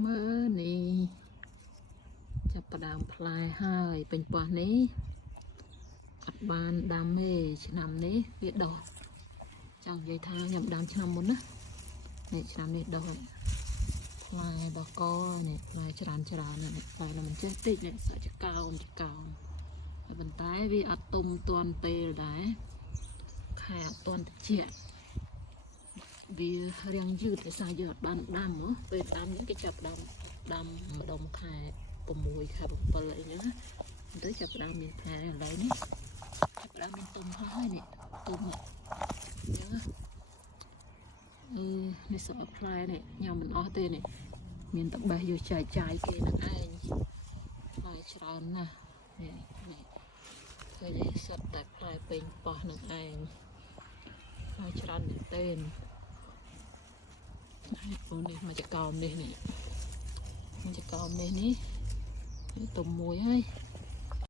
មើលនេះចាប់ផ្ដើមផ្លែហើយពេញប៉ោះនេះអត់បានដាំទេឆ្នាំនេះវាដុះចង់និយាយថាខ្ញុំដាំឆ្នាំមុនណានេះឆ្នាំនេះដុះហើយផ្លែដកកនេះផ្លែច្រើននេះផ្លែnóមិនចេះតិចនេះសាច់ចកោមហើយប៉ុន្តែវាអត់ទុំទាន់ពេលដែរខែអត់ទាន់ត្រជាក់វារាំងយឺតតែសារយើងអត់បានដាំហ៎ពេលដាំនេះគេចាប់ដាំម្ដុំខែ6ខែ7អីហ្នឹងទៅចាប់ដាំមានផ្លែឥឡូវនេះចាប់ដាំមានទុំហើយនេះទុំអញ្ចឹងនេះសក់ផ្លែនេះញ៉ាំមិនអស់ទេនេះមានតបេះយកចែកចាយគេនឹងឯងផ្លែច្រើនណាស់នេះឃើញនេះសិតតែផ្លែពេញប៉ោះនឹងឯងផ្លែច្រើនមែនទែនអូនេះមកចកោមនេះទុំមួយហើយ